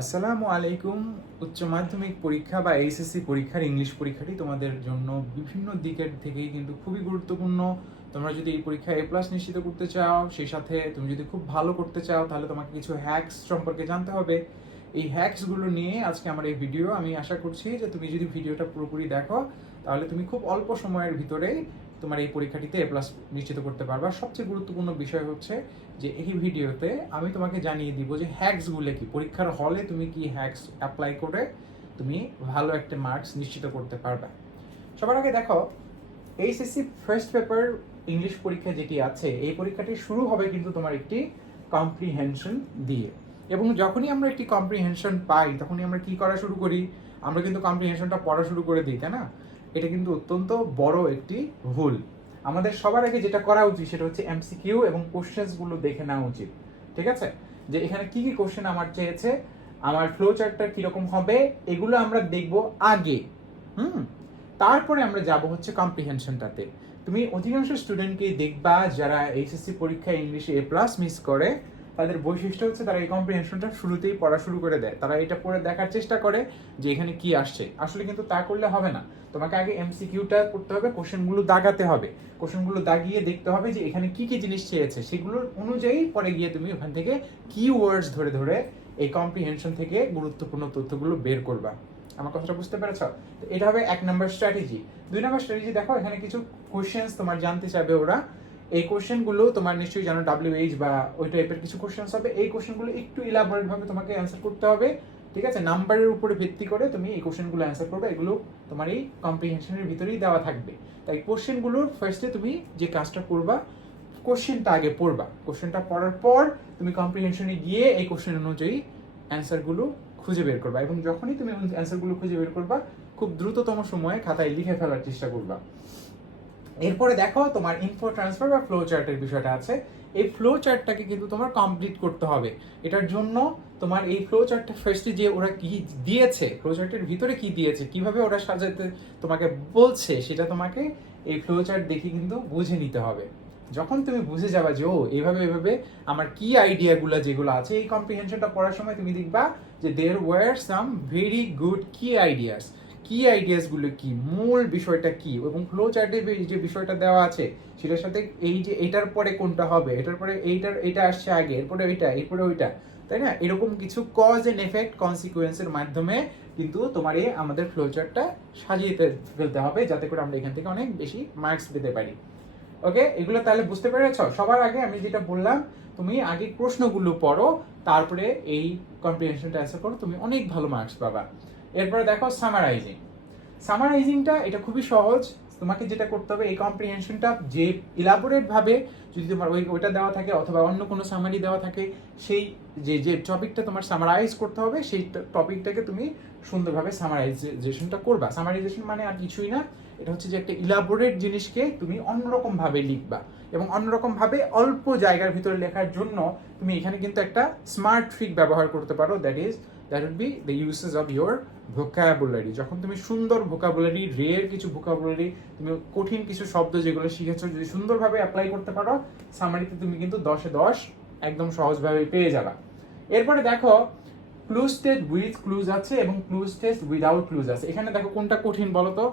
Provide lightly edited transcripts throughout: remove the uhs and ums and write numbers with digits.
আসসালামু আলাইকুম। উচ্চ মাধ্যমিক পরীক্ষা বা এইচএসসি পরীক্ষার ইংলিশ পরীক্ষাটি তোমাদের জন্য বিভিন্ন দিকের থেকেই কিন্তু খুবই গুরুত্বপূর্ণ। তোমরা যদি এই পরীক্ষায় এ প্লাস নিশ্চিত করতে চাও, সেই সাথে তুমি যদি খুব ভালো করতে চাও, তাহলে তোমাকে কিছু হ্যাকস সম্পর্কে জানতে হবে। এই হ্যাকসগুলো নিয়ে আজকে আমার এই ভিডিও। আমি আশা করছি যে তুমি যদি ভিডিওটা পুরোপুরি দেখো, তাহলে তুমি খুব অল্প সময়ের ভিতরেই তোমার এই পরীক্ষাটিতে এ প্লাস নিশ্চিত করতে পারবা। সবচেয়ে গুরুত্বপূর্ণ বিষয় হচ্ছে যে এই ভিডিওতে আমি তোমাকে জানিয়ে দিব যে হ্যাকসগুলো কি, পরীক্ষার হলে তুমি কি হ্যাকস অ্যাপ্লাই করে তুমি ভালো একটা মার্কস নিশ্চিত করতে পারবে। সবার আগে দেখো, এইচএসসি ফার্স্ট পেপার ইংলিশ পরীক্ষা যেটি আছে, এই পরীক্ষাটি শুরু হবে কিন্তু তোমার একটি কম্প্রিহেনশন দিয়ে। এবং যখনই আমরা একটি কম্প্রিহেনশন পাই, তখনই আমরা কি করা শুরু করি? আমরা কিন্তু কম্প্রিহেনশনটা পড়া শুরু করে দিই, তাই না? এটা কিন্তু অত্যন্ত বড় একটি ভুল। আমাদের সবার আগে যেটা করা উচিত সেটা হচ্ছে এমসিকিউ এবং কোশ্চেন্সগুলো দেখে নেওয়া উচিত। ঠিক আছে? যে এখানে কি কি কোশ্চেন আমার চেয়েছে, আমার ফ্লো চার্টটা কিরকম হবে, এগুলো আমরা দেখব আগে। হুম তারপরে আমরা যাব হচ্ছে কম্প্রিহেনশনটাতে। তুমি অধিকাংশ স্টুডেন্টকে দেখবা যারা এইচএসসি পরীক্ষায় ইংলিশে এ প্লাস মিস করে, তাদের বৈশিষ্ট্য হচ্ছে তারা এই কম্প্রিহেনশনটা শুরুতেই পড়া শুরু করে দেয়। তারা এটা পড়ে দেখার চেষ্টা করে যে এখানে কি আসছে। আসলে কিন্তু তা করলে হবে না। তোমাকে আগে এমসিকিউটা করতে হবে, কোশ্চেনগুলো দাগাতে হবে, কোশ্চেনগুলো দাগিয়ে দেখতে হবে যে এখানে কি কি জিনিস চেয়েছে, সেগুলোর অনুযায়ী পরে গিয়ে তুমি ওখান থেকে কিওয়ার্ডস ধরে ধরে এই কম্প্রিহেনশন থেকে গুরুত্বপূর্ণ তথ্যগুলো বের করবা। আমার কথাটা বুঝতে পেরেছ? তো এটা হবে 1 নম্বর স্ট্র্যাটেজি। 2 নম্বর স্ট্র্যাটেজি দেখো, এখানে কিছু কোশ্চেন্স তোমার জানতে চাইবে ওরা। এই কোশ্চেনগুলো তোমার নিশ্চয়ই জানো, WH বা ওই টাইপের কিছু কোশ্চেন্স হবে। এই কোশ্চেনগুলো একটু ইলাবোরেট ভাবে তোমাকে অ্যান্সার করতে হবে। ঠিক আছে? নাম্বারের উপরে ভিত্তি করে তুমি এই কোশ্চেনগুলো অ্যান্সার করবে। এগুলো তোমার এই কম্প্রিহেনশনের ভিতরেই দেওয়া থাকবে। তাই কোশ্চেনগুলোর ফার্স্টে তুমি যে কাজটা করবা, কোশ্চেনটা আগে পড়বা। কোশ্চেনটা পড়ার পর তুমি কম্প্রিহেনশনে গিয়ে এই কোশ্চেন অনুযায়ী অ্যান্সারগুলো খুঁজে বের করবা। এবং যখনই তুমি অ্যান্সারগুলো খুঁজে বের করবা, খুব দ্রুততম সময়ে খাতায় লিখে ফেলার চেষ্টা করবা। এরপরে দেখো, তোমার ইনফো ট্রান্সফার বা ফ্লো চার্টের বিষয়টা আছে। এই ফ্লো চার্টটাকে কিন্তু তোমার কমপ্লিট করতে হবে। এটার জন্য তোমার এই ফ্লো চার্টটা ফার্স্টে যে ওরা কি দিয়েছে, ফ্লো চার্টের ভিতরে কি দিয়েছে, কিভাবে ওরা সাজাতে তোমাকে বলছে, সেটা তোমাকে এই ফ্লো চার্ট দেখে কিন্তু বুঝে নিতে হবে। যখন তুমি বুঝে যাবা যে ও এইভাবে এইভাবে আমার কি আইডিয়াগুলো যেগুলো আছে, এই কম্প্রিহেনশনটা পড়ার সময় তুমি দেখবা যে there were some very good key ideas. কি আইডিয়াসগুলো কি, মূল বিষয়টা কি, এবং ফ্লো চার্টে যে বিষয়টা দেওয়া আছে সেটার সাথে এই যে এটার পরে কোনটা হবে, এটার পরে এটা আসছে আগে, এরপরে ওইটা, এরপরে ওইটা, তাই না? এরকম কিছু কজ এন্ড এফেক্ট কনসিকুয়েন্সের মাধ্যমে কিন্তু তোমার এই আমাদের ফ্লো চার্টটা সাজিয়ে ফেলতে হবে, যাতে করে আমরা এখান থেকে অনেক বেশি মার্কস পেতে পারি। ওকে, এগুলো তাহলে বুঝতে পেরেছ? সবার আগে আমি যেটা বললাম, তুমি আগে প্রশ্নগুলো পড়ো, তারপরে এই কম্প্রিহেনশনটা অ্যান্সার করো, তুমি অনেক ভালো মার্কস পাবা। এরপরে দেখো সামারাইজিং। সামারাইজিংটা এটা খুবই সহজ। তোমাকে যেটা করতে হবে, এই কম্প্রিহেনশনটা যে ইলাবোরেট ভাবে যদি তোমার ওইটা দেওয়া থাকে অথবা অন্য কোনো সামারি দেওয়া থাকে, সেই যে যে টপিকটা তোমার সামারাইজ করতে হবে, সেই টপিকটাকে তুমি সুন্দরভাবে সামারাইজেশনটা করবা। সামারাইজেশন মানে আর কিছুই না, এটা হচ্ছে যে একটা ইলাবোরেট জিনিসকে তুমি অন্যরকম ভাবে লিখবা। এবং অন্যরকম ভাবে অল্প জায়গার ভিতরে লেখার জন্য তুমি এখানে কিন্তু একটা স্মার্ট ট্রিক ব্যবহার করতে পারো। That would be the uses of your vocabulary. যখন তুমি সুন্দর ভোকাবুলারি, রেয়ার কিছু ভোকাবুলারি, তুমি কঠিন কিছু শব্দ যেগুলো শিখেছো, যদি সুন্দরভাবে অ্যাপ্লাই করতে পারো, সামারিতে তুমি কিন্তু 10-এ 10 একদম সহজভাবে পেয়ে যাবা। এরপরে দেখো, ক্লুজ টেস্ট উইথ ক্লুজ আছে এবং ক্লুজ টেস্ট উইদাউট ক্লুজ আছে। এখানে দেখো কোনটা কঠিন বলো তো?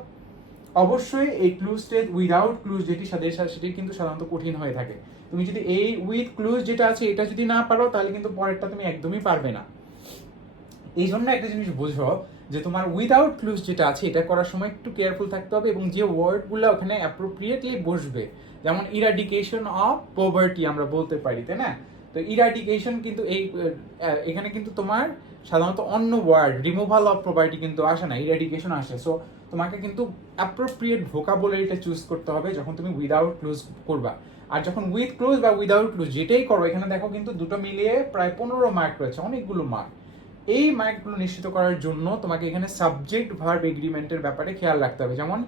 অবশ্যই এই ক্লুজ টেস্ট উইদাউট ক্লুজ যেটি সেটি কিন্তু সাধারণত কঠিন হয়ে থাকে। তুমি যদি এই উইথ ক্লুজ যেটা আছে এটা যদি না পারো, তাহলে কিন্তু পরেরটা তুমি একদমই পারবে না। এই জন্য একটা জিনিস বোঝো যে তোমার উইদাউট ক্লুজ যেটা আছে, এটা করার সময় একটু কেয়ারফুল থাকতে হবে এবং যে ওয়ার্ডগুলো ওখানে অ্যাপ্রোপ্রিয়েটলি বসবে, যেমন ইরাডিকেশন অফ পভার্টি আমরা বলতে পারি, তাই না? তো ইরাডিকেশন কিন্তু এখানে কিন্তু তোমার সাধারণত অন্য ওয়ার্ড, রিমুভাল অফ পভার্টি কিন্তু আসে না, ইরাডিকেশন আসে। সো তোমাকে কিন্তু অ্যাপ্রোপ্রিয়েট ভোকাবুলারিটা চুজ করতে হবে যখন তুমি উইদাউট ক্লুজ করবা। আর যখন উইথ ক্লুজ বা উইদাউট ক্লুজ যেটাই করো, এখানে দেখো কিন্তু দুটো মিলিয়ে প্রায় 15 মার্ক রয়েছে, অনেকগুলো মার্ক। এই মার্কগুলো নিশ্চিত করার জন্য তোমাকে এখানে সাবজেক্ট ভার্ব এগ্রিমেন্টের ব্যাপারে খেয়াল রাখতে হবে। যেমন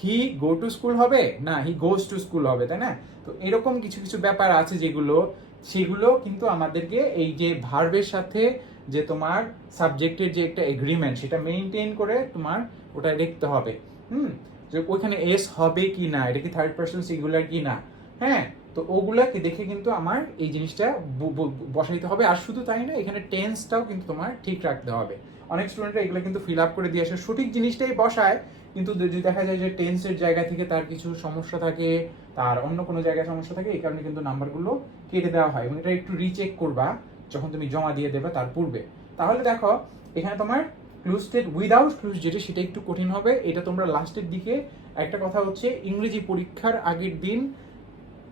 হি গো টু স্কুল হবে না হি গোস টু স্কুল হবে, তাই না? তো এরকম কিছু কিছু ব্যাপার আছে সেগুলো কিন্তু আমাদেরকে এই যে ভার্বের সাথে যে তোমার সাবজেক্টের যে একটা এগ্রিমেন্ট, সেটা মেনটেন করে তোমার ওটা দেখতে হবে। যে ওইখানে এস হবে কি না, এটা কি থার্ড পার্সন সিঙ্গুলার কি না, হ্যাঁ, তো ওগুলাকে দেখে কিন্তু আমার এই জিনিসটা বসাইতে হবে। আর শুধু তাই না, এখানে টেন্সটাও কিন্তু তোমার ঠিক রাখতে হবে। অনেক স্টুডেন্টরা এগুলো কিন্তু ফিল আপ করে দিয়ে আসে, সঠিক জিনিসটাই বসায়, কিন্তু যদি দেখা যায় যে টেন্সের জায়গা থেকে তার কিছু সমস্যা থাকে, তার অন্য কোনো জায়গায় সমস্যা থাকে, এই কারণে কিন্তু নাম্বারগুলো কেটে দেওয়া হয়। এবং এটা একটু রিচেক করবা যখন তুমি জমা দিয়ে দেবে তার পূর্বে। তাহলে দেখো এখানে তোমার ক্লুজ স্টেট উইদাউট ক্লুজ যেটা, সেটা একটু কঠিন হবে। এটা তোমরা লাস্টের দিকে, একটা কথা হচ্ছে ইংরেজি পরীক্ষার আগের দিন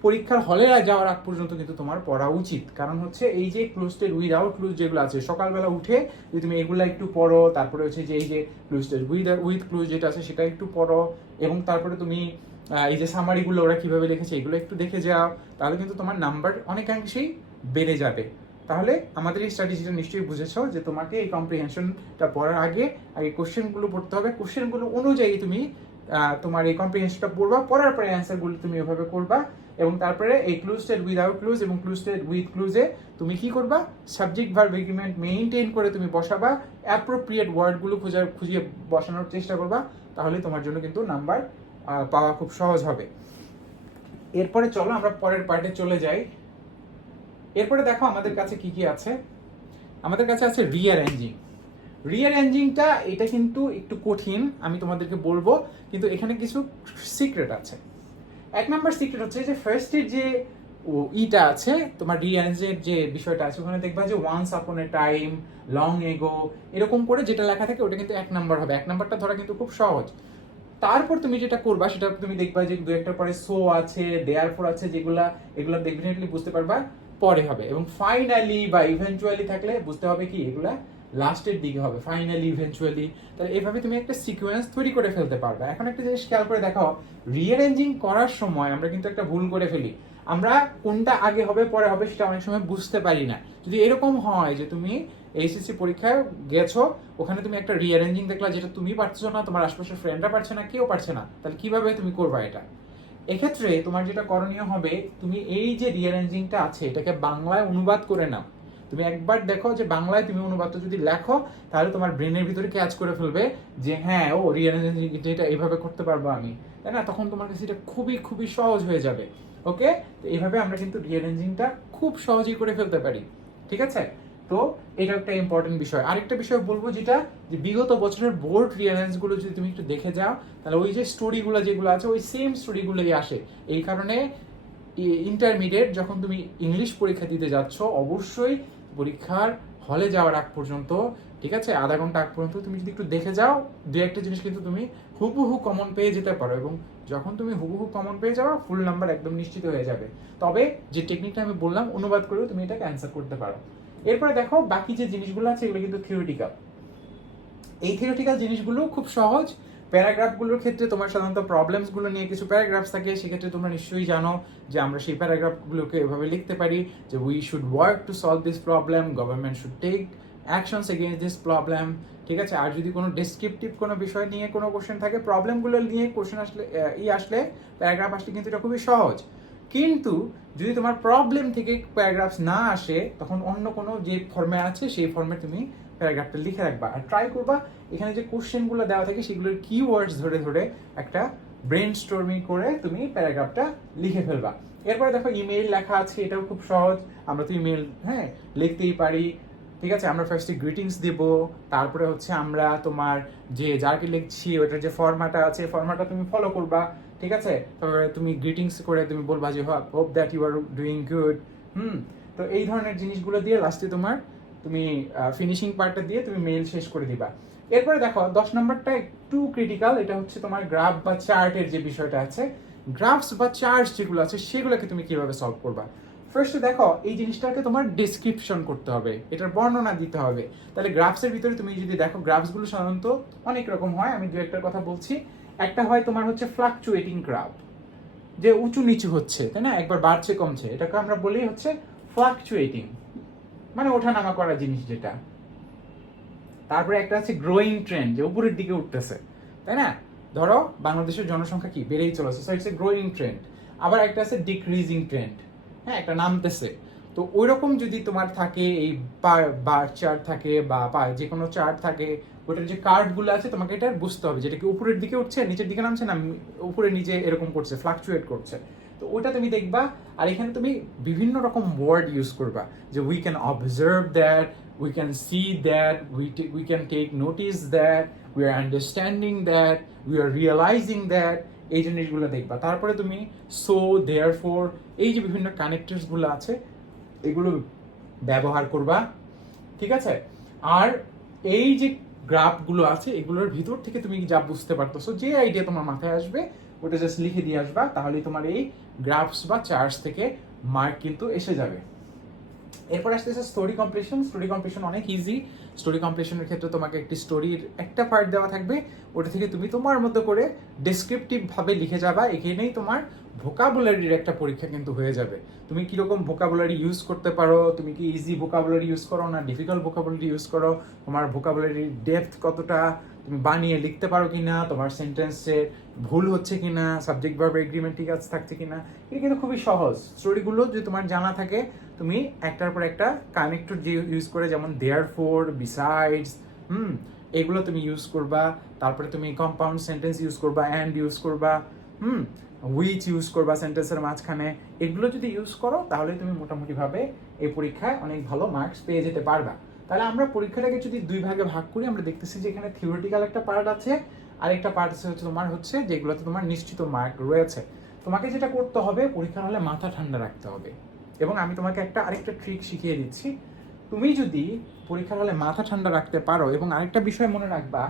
পরীক্ষার হলে যাওয়ার আগ পর্যন্ত কিন্তু তোমার পড়া উচিত। কারণ হচ্ছে এই যে ক্লুজ স্টেট উইদাউট ক্লুজ যেগুলো আছে, সকালবেলা উঠে যদি তুমি এগুলো একটু পড়ো, তারপরে হচ্ছে যে এই যে ক্লুজ স্টেট উইথ ক্লুজ যেটা আছে সেটা একটু পড়ো, এবং তারপরে তুমি এই যে সামারিগুলো ওরা কিভাবে লিখেছে এগুলো একটু দেখে যাও, তাহলে কিন্তু তোমার নাম্বার অনেকাংশেই বেড়ে যাবে। তাহলে আমাদের এই স্ট্র্যাটেজিটা নিশ্চয়ই বুঝেছো যে তোমাকে এই কম্প্রিহেনশনটা পড়ার আগে কোশ্চেনগুলো পড়তে হবে, কোশ্চেনগুলো অনুযায়ী তুমি তোমার এই কম্প্রিহেনশনটা পড়বা, পড়ার পরে অ্যান্সারগুলো তুমি ওইভাবে করবা, এবং তারপরে এই ক্লুজ স্টেট উইদাউট ক্লুজ এবং ক্লুজ স্টেট উইথ ক্লুজে তুমি কি করবা, সাবজেক্ট ভার্ব এগ্রিমেন্ট মেইনটেইন করে তুমি বসাবা, অ্যাপ্রোপ্রিয়েট ওয়ার্ডগুলো খুঁজিয়ে বসানোর চেষ্টা করবা, তাহলে তোমার জন্য কিন্তু নাম্বার পাওয়া খুব সহজ হবে। এরপরে চলো আমরা পরের পার্টে চলে যাই। এরপরে দেখো আমাদের কাছে কি কি আছে। আমাদের কাছে আছে রিঅ্যারেঞ্জিং। রিঅ্যারেঞ্জিংটা এটা কিন্তু একটু কঠিন, আমি তোমাদেরকে বলবো, কিন্তু এখানে কিছু সিক্রেট আছে। এক নাম্বার সিক্রেট হচ্ছে যে ফার্স্টের যে ইটা আছে তোমার রিঅ্যারেঞ্জের যে বিষয়টা আছে, ওখানে দেখবা যে ওয়ান্স আপন এ টাইম, লং এগো, এরকম করে যেটা লেখা থাকে ওটা কিন্তু এক নাম্বার হবে। এক নাম্বারটা ধরা কিন্তু খুব সহজ। তারপর তুমি যেটা করবা সেটা তুমি দেখবা যে দু একটার পরে সো আছে, দেয়ার ফর আছে, এগুলা ডেফিনেটলি বুঝতে পারবা পরে হবে। এবং ফাইনালি বা ইভেন্চুয়ালি থাকলে বুঝতে হবে কি এগুলা লাস্টের দিকে হবে, ফাইনালি ইভেন্চুয়ালি। তাহলে এভাবে তুমি একটা সিকোয়েন্স তৈরি করে ফেলতে পারবে। এখন একটা জিনিস খেয়াল করে দেখো, রিঅ্যারেঞ্জিং করার সময় আমরা কিন্তু একটা ভুল করে ফেলি, আমরা কোনটা আগে হবে পরে হবে সেটা অনেক সময় বুঝতে পারি না। যদি এরকম হয় যে তুমি এইচএসসি পরীক্ষায় গেছো, ওখানে তুমি একটা রিঅ্যারেঞ্জিং দেখলা যেটা তুমি পারছো না, তোমার আশপাশের ফ্রেন্ডরা পারছে না, কেউ পারছে না, তাহলে কিভাবে তুমি করবা এটা? এক্ষেত্রে তোমার যেটা করণীয় হবে, তুমি এই যে রিঅ্যারেঞ্জিংটা আছে এটাকে বাংলায় অনুবাদ করে নাও। তুমি একবার দেখো যে বাংলায় তুমি অনুবাদটা যদি লেখো, তাহলে তোমার ব্রেনের ভিতরে ক্যাচ করে ফেলবে যে হ্যাঁ ও রিঅ্যারেঞ্জিং এটা এইভাবে করতে পারবো আমি, তাই না? তখন তোমার কাছে এটা খুবই খুবই সহজ হয়ে যাবে। ওকে, তো এইভাবে আমরা কিন্তু রিঅ্যারেঞ্জিংটা খুব সহজেই করে ফেলতে পারি। ঠিক আছে, তো এটা একটা ইম্পর্টেন্ট বিষয়। আরেকটা বিষয় বলবো যেটা, যে বিগত বছরের বোর্ড রিঅ্যারেঞ্জ গুলো যদি তুমি একটু দেখে যাও, তাহলে ওই যে স্টোরিগুলো যেগুলো আছে ওই সেম স্টোরিগুলোই আসে। এই কারণে ইন্টারমিডিয়েট যখন তুমি ইংলিশ পরীক্ষা দিতে যাচ্ছ, অবশ্যই পরীক্ষার হলে যাওয়ার আগ পর্যন্ত, ঠিক আছে, আধা ঘন্টা আগ পর্যন্ত তুমি যদি একটু দেখে যাও, দু একটা জিনিস কিন্তু তুমি হুবহু কমন পেয়ে যেতে পারো। এবং যখন তুমি হুবহু কমন পেয়ে যাও, ফুল নাম্বার একদম নিশ্চিত হয়ে যাবে। তবে যে টেকনিকটা আমি বললাম, অনুবাদ করেও তুমি এটাকে অ্যান্সার করতে পারো। এরপরে দেখো বাকি যে জিনিসগুলো আছে এগুলো কিন্তু থিওরিটিক্যাল। এই থিওরিটিক্যাল জিনিসগুলো খুব সহজ। প্যারাগ্রাফগুলোর ক্ষেত্রে তোমার সাধারণত প্রবলেমসগুলো নিয়ে কিছু প্যারাগ্রাফস থাকে, সেক্ষেত্রে তোমরা নিশ্চয়ই জানো যে আমরা সেই প্যারাগ্রাফগুলোকে এভাবে লিখতে পারি যে we should work to solve this problem, government should take actions against this problem. ঠিক আছে, আর যদি কোনো ডেসক্রিপটিভ কোনো বিষয় নিয়ে কোনো কোশ্চেন থাকে, প্রবলেমগুলো নিয়ে কোশ্চেন আসলে আসলে প্যারাগ্রাফ আসলে কিন্তু এটা খুবই সহজ। কিন্তু যদি তোমার প্রবলেম থেকে প্যারাগ্রাফস না আসে, তখন অন্য কোনো যে ফর্মে আছে সেই ফর্মে তুমি প্যারাগ্রাফটা লিখে রাখবা। আর ট্রাই করবা এখানে যে কোশ্চেনগুলো দেওয়া থাকে সেগুলোর কিওয়ার্ডস ধরে ধরে একটা ব্রেন স্টর্মিং করে তুমি প্যারাগ্রাফটা লিখে ফেলবা। এরপরে দেখো ইমেইল লেখা আছে, এটাও খুব সহজ। আমরা তো ইমেইল লিখতেই পারি। ঠিক আছে, আমরা ফার্স্টে গ্রিটিংস দিব, তারপরে হচ্ছে আমরা তোমার যে যাকে লিখছি ওটার যে ফরম্যাটটা আছে ফরম্যাটটা তুমি ফলো করবা। ঠিক আছে, তারপরে তুমি গ্রিটিংস করে তুমি বলবা যে hope that you are doing good. তো এই ধরনের জিনিসগুলো দিয়ে লাস্টে তুমি ফিনিশিং পার্টটা দিয়ে তুমি মেইল শেষ করে দিবা। এরপরে দেখো 10 নম্বরটা একটু ক্রিটিক্যাল, এটা হচ্ছে তোমার গ্রাফ বা চার্টের যে বিষয়টা আছে। গ্রাফস বা চার্টস যেগুলো আছে সেগুলোকে তুমি কিভাবে সলভ করবা। ফার্স্টে দেখো এই জিনিসটাকে তোমার ডেসক্রিপশন করতে হবে, এটার বর্ণনা দিতে হবে। তাহলে গ্রাফসের ভিতরে তুমি যদি দেখো, গ্রাফসগুলো সাধারণত অনেক রকম হয়, আমি দু একটার কথা বলছি। একটা হয় তোমার হচ্ছে ফ্লাকচুয়েটিং গ্রাফ, যে উঁচু নিচু হচ্ছে, তাই না, একবার বাড়ছে কমছে, এটাকে আমরা বলি হচ্ছে ফ্লাকচুয়েটিং, মানে ওঠানামা করা জিনিস যেটা। তারপরে একটা আছে গ্রোয়িং ট্রেন্ড, যে উপরের দিকে উঠতেছে, তাই না, ধরো বাংলাদেশের জনসংখ্যা কি বেড়েই চলেছে, so it's a growing trend. আবার একটা আছে ডিক্রিজিং ট্রেন্ড, একটা নামতেছে। তো ওই রকম যদি তোমার থাকে এই বার চার্ট থাকে বা যে কোনো চার্ট থাকে, ওটার যে কার্ডগুলো আছে তোমাকে এটা বুঝতে হবে যেটা কি উপরের দিকে উঠছে নিচের দিকে নামছে, না উপরে নিচে এরকম করছে, ফ্লাকচুয়েট করছে। তো ওটা তুমি দেখবা। আর এখানে তুমি বিভিন্ন রকম ওয়ার্ড ইউজ করবা, যে we can observe that, we can see that, we can take notice that, we are understanding that, we are realizing that, এই জিনিসগুলো দেখবা। তারপরে তুমি সো, দেয়ারফোর, এই যে বিভিন্ন কানেক্টরসগুলো আছে এগুলো ব্যবহার করবা, ঠিক আছে? আর এই যে গ্রাফগুলো আছে এগুলোর ভিতর থেকে তুমি যা বুঝতে পারতেছো, যে আইডিয়া তোমার মাথায় আসবে ওটা জাস্ট লিখে দিয়ে আসবা, তাহলেই তোমার এই গ্রাফস বা চার্টস থেকে মার্ক কিন্তু এসে যাবে। এরপর আসতেছে স্টোরি কমপ্লিশন। স্টোরি কমপ্লিশন অনেক ইজি। স্টোরি কমপ্লিশনের ক্ষেত্রে তোমাকে একটি স্টোরির একটা পার্ট দেওয়া থাকবে, ওটা থেকে তুমি তোমার মতো করে ডেসক্রিপটিভ ভাবে লিখে যাবা। এখানেই তোমার ভোকাবুলারির একটা পরীক্ষা কিন্তু হয়ে যাবে। তুমি কিরকম ভোকাবুলারি ইউজ করতে পারো, তুমি কি ইজি ভোকাবুলারি ইউজ করো না ডিফিকাল্ট ভোকাবুলারি ইউজ করো, তোমার ভোকাবুলারির ডেপথ কতটা, তুমি বানিয়ে লিখতে পারো কিনা, তোমার সেন্টেন্সে ভুল হচ্ছে কিনা, সাবজেক্ট ভার্ব এগ্রিমেন্ট ঠিক আছে থাকছে কিনা। এটা কিন্তু খুবই সহজ। স্টোরিগুলো যদি তোমার জানা থাকে, তুমি একটার পর একটা কানেক্টর যে ইউজ করে, যেমন দেয়ারফোর, বিসাইডস, এগুলো তুমি ইউজ করবা। তারপরে তুমি কম্পাউন্ড সেন্টেন্স ইউজ করবা, অ্যান্ড ইউজ করবা, উইচ ইউজ করবা সেন্টেন্সের মাঝখানে। এগুলো যদি ইউজ করো তাহলে তুমি মোটামুটিভাবে এই পরীক্ষায় অনেক ভালো মার্কস পেয়ে যেতে পারবা। তাহলে আমরা পরীক্ষাটাকে যদি দুই ভাগে ভাগ করি, আমরা দেখতেছি যে এখানে থিওরিটিক্যাল একটা পার্ট আছে, আর একটা পার্ট আছে হচ্ছে তোমার হচ্ছে যেগুলোতে তোমার নিশ্চিত মার্ক রয়েছে। তোমাকে যেটা করতে হবে, পরীক্ষার হলে মাথা ঠান্ডা রাখতে হবে। এবং আমি তোমাকে আরেকটা ট্রিক শিখিয়ে দিচ্ছি। তুমি যদি পরীক্ষার হলে মাথা ঠান্ডা রাখতে পারো, এবং আরেকটা বিষয় মনে রাখবা,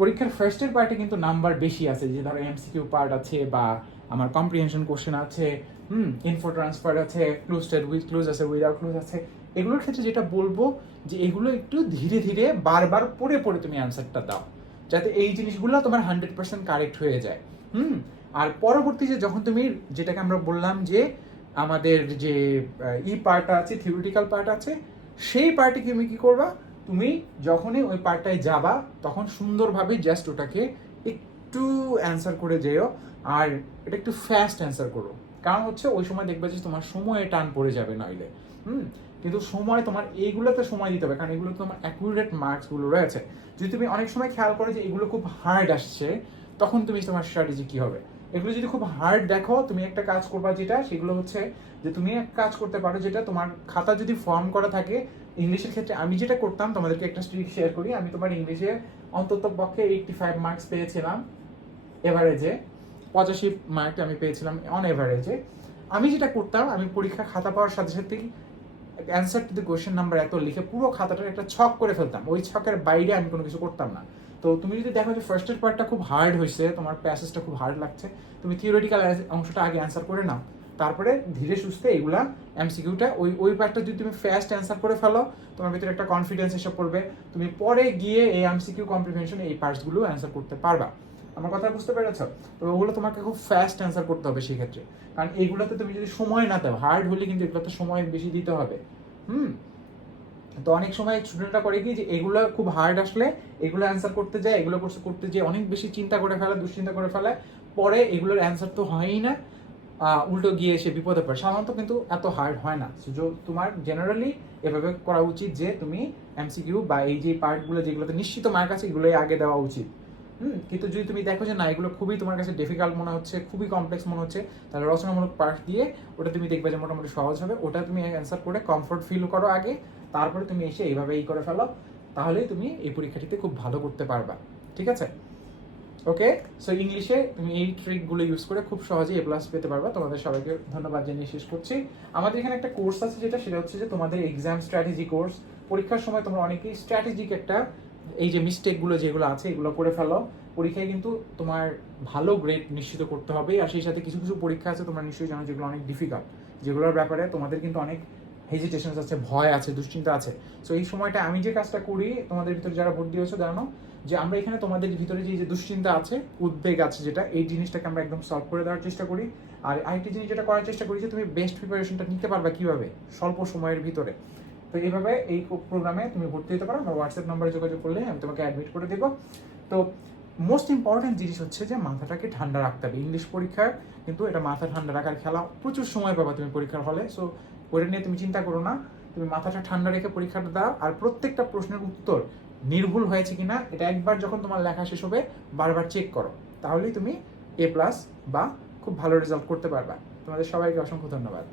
পরীক্ষার ফার্স্টের পার্টে কিন্তু নাম্বার বেশি আছে, যে ধরো এমসিকিউ পার্ট আছে, বা আমার কম্প্রিহেনশন কোশ্চেন আছে, ইনফো ট্রান্সফার আছে, ক্লুজড উইথ ক্লুজ আছে, উইদাউট ক্লুজ আছে। এগুলোর ক্ষেত্রে যেটা বলবো, যে এগুলো একটু ধীরে ধীরে বারবার পড়ে পড়ে তুমি অ্যান্সারটা দাও, যাতে এই জিনিসগুলো তোমার 100% কারেক্ট হয়ে যায়। আর পরবর্তীতে যখন তুমি, যেটাকে আমরা বললাম যে আমাদের যে পার্ট আছে, থিওরিটিক্যাল পার্ট আছে, সেই পার্টে তুমি কি করবা, তুমি যখনই ওই পার্টটায় যাবা তখন সুন্দরভাবে জাস্ট ওটাকে একটু অ্যান্সার করে যেও, আর এটা একটু ফাস্ট অ্যান্সার করো। কারণ হচ্ছে ওই সময় দেখবে যে তোমার সময়ে টান পড়ে যাবে নইলে। কিন্তু সময় তোমার এইগুলোতে সময় দিতে হবে, কারণ এগুলোতে তোমার অ্যাকুরেট মার্কসগুলো রয়েছে। যদি তুমি অনেক সময় খেয়াল করো যে এগুলো খুব হার্ড আসছে, তখন তুমি তোমার স্ট্র্যাটেজি কি হবে। এগুলো যদি খুব হার্ড দেখো, তুমি একটা কাজ করবা, যেটা সেগুলো হচ্ছে যে তুমি এক কাজ করতে পারো, যেটা তোমার খাতা যদি ফর্ম করা থাকে, ইংলিশের ক্ষেত্রে আমি যেটা করতাম, তোমাদেরকে একটা ট্রিক শেয়ার করি। আমি তোমার ইংলিশে অন্তত পক্ষে 85 মার্কস পেয়েছিলাম এভারেজে, 85 মার্ক আমি পেয়েছিলাম অন এভারেজে। আমি যেটা করতাম, আমি পরীক্ষা খাতা পাওয়ার সাথে সাথেই answer to the question number এত লিখে পুরো খাতাটার একটা ছক করে ফেলতাম, ওই ছকের বাইরে আমি কোনো কিছু করতাম না। তো তুমি যদি দেখো যে ফার্স্টের পার্টটা খুব হার্ড হয়েছে, তোমার প্যাসেজটা খুব হার্ড লাগছে, তুমি থিওরিটিক্যাল অংশটা আগে অ্যান্সার করে নাও, তারপরে ধীরে সুস্থে এগুলা এমসিকিউটা ওই পার্টটা যদি তুমি ফাস্ট অ্যান্সার করে ফেলো, তোমার ভিতরে একটা কনফিডেন্স এসে পড়বে, তুমি পরে গিয়ে এই এমসিকিউ কম্প্রিহেনশন এই পার্টসগুলো অ্যান্সার করতে পারবা। আমার কথা বুঝতে পেরেছো? তো ওগুলো তোমাকে খুব ফাস্ট অ্যান্সার করতে হবে সেই ক্ষেত্রে, কারণ এইগুলোতে তুমি যদি সময় না দাও, হার্ড হলে কিন্তু এগুলোতে সময় বেশি দিতে হবে। তো অনেক সময় স্টুডেন্টরা করে কি, যে এগুলো খুব হার্ড আসলে এগুলো অ্যান্সার করতে যায়, এগুলো করতে যে অনেক বেশি চিন্তা করে ফেলে, দুশ্চিন্তা করে ফেলে, পরে এগুলোর অ্যান্সার তো হয়ই না, উল্টো গিয়ে এসে বিপদে পড়ে। সাধারণত কিন্তু এত হার্ড হয় না। তোমার জেনারেলি এভাবে করা উচিত যে তুমি এমসিকিউ বা এই যে পার্টগুলো যেগুলোতে নিশ্চিত মার্ক আছে এগুলোই আগে দেওয়া উচিত। কিন্তু যদি তুমি দেখো যে না, এগুলো খুবই তোমার কাছে ডিফিকাল্ট মনে হচ্ছে, খুবই কমপ্লেক্স মনে হচ্ছে, তাহলে রচনামূলক পার্ট দিয়ে ওটা তুমি দেখবে যে মোটামুটি সহজ হবে, ওটা তুমি অ্যান্সার করে কমফোর্ট ফিল করো আগে, তারপরে তুমি এসে এইভাবে করে ফেলো, তাহলেই তুমি এই পরীক্ষাটিতে খুব ভালো করতে পারবা। ঠিক আছে? ওকে, সো ইংলিশে তুমি এই ট্রিকগুলো ইউজ করে খুব সহজেই এ প্লাস পেতে পারবা। তোমাদের সবাইকে ধন্যবাদ জানিয়ে শেষ করছি। আমাদের এখানে একটা কোর্স আছে, সেটা হচ্ছে যে তোমাদের এক্সাম স্ট্র্যাটেজি কোর্স। পরীক্ষার সময় তোমরা অনেকেই স্ট্র্যাটেজিক একটা, এই যে মিস্টেকগুলো যেগুলো আছে এগুলো করে ফেলো, পরীক্ষায় কিন্তু তোমার ভালো গ্রেড নিশ্চিত করতে হবে। আর সেই সাথে কিছু কিছু পরীক্ষা আছে তোমরা নিশ্চয়ই জানো যেগুলো অনেক ডিফিকাল্ট, যেগুলোর ব্যাপারে তোমাদের কিন্তু অনেক হেজিটেশন আছে, ভয় আছে, দুশ্চিন্তা আছে। সো এই সময়টা আমি যে কাজটা করি, তোমাদের ভিতরে যারা ভর্তি হয়েছে জানো যে আমরা এখানে তোমাদের ভিতরে যে দুশ্চিন্তা আছে, উদ্বেগ আছে, যেটা এই জিনিসটাকে আমরা একদম সলভ করে দেওয়ার চেষ্টা করি। আর আরেকটি জিনিস যেটা করার চেষ্টা করি, যে তুমি বেস্ট প্রিপারেশনটা নিতে পারবা কিভাবে স্বল্প সময়ের ভিতরে। তো এইভাবে এই প্রোগ্রামে তুমি ভর্তি হতে পারো। আমার হোয়াটসঅ্যাপ নাম্বারে যোগাযোগ করলে আমি তোমাকে অ্যাডমিট করে দেবো। তো মোস্ট ইম্পর্টেন্ট জিনিস হচ্ছে যে মাথাটাকে ঠান্ডা রাখতে হবে। ইংলিশ পরীক্ষার কিন্তু এটা মাথা ঠান্ডা রাখার খেলা, প্রচুর সময় পাবা তুমি পরীক্ষার হলে। সো ওটা নিয়ে তুমি চিন্তা করো না, তুমি মাথাটা ঠান্ডা রেখে পরীক্ষাটা দাও। আর প্রত্যেকটা প্রশ্নের উত্তর নির্ভুল হয়েছে কিনা এটা একবার যখন তোমার লেখা শেষ হবে বারবার চেক করো, তাহলেই তুমি A+ বা খুব ভালো রেজাল্ট করতে পারবা। তোমাদের সবাইকে অসংখ্য ধন্যবাদ।